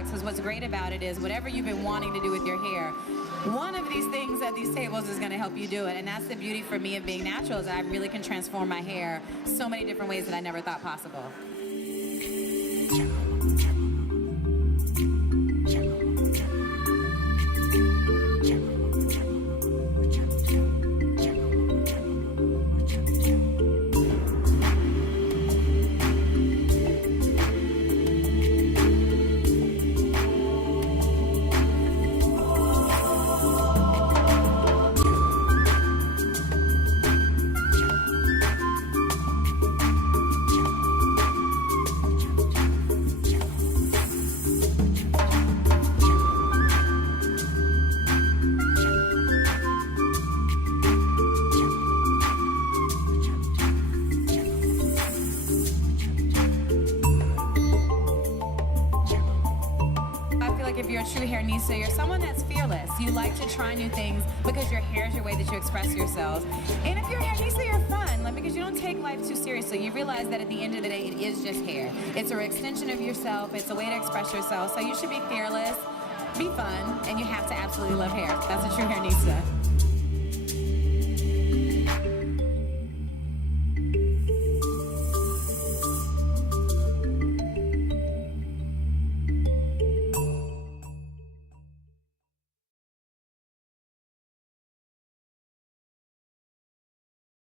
products, because what's great about it is whatever you've been wanting to do with your hair, one of these things at these tables is going to help you do it. And that's the beauty for me of being natural, is that I really can transform my hair so many different ways that I never thought possible. If you're a true hairnista, you're someone that's fearless. You like to try new things because your hair is your way that you express yourselves. And if you're a hairnista, you're fun, like, because you don't take life too seriously. You realize that at the end of the day, it is just hair. It's an extension of yourself. It's a way to express yourself. So you should be fearless, be fun, and you have to absolutely love hair. That's a true hairnista.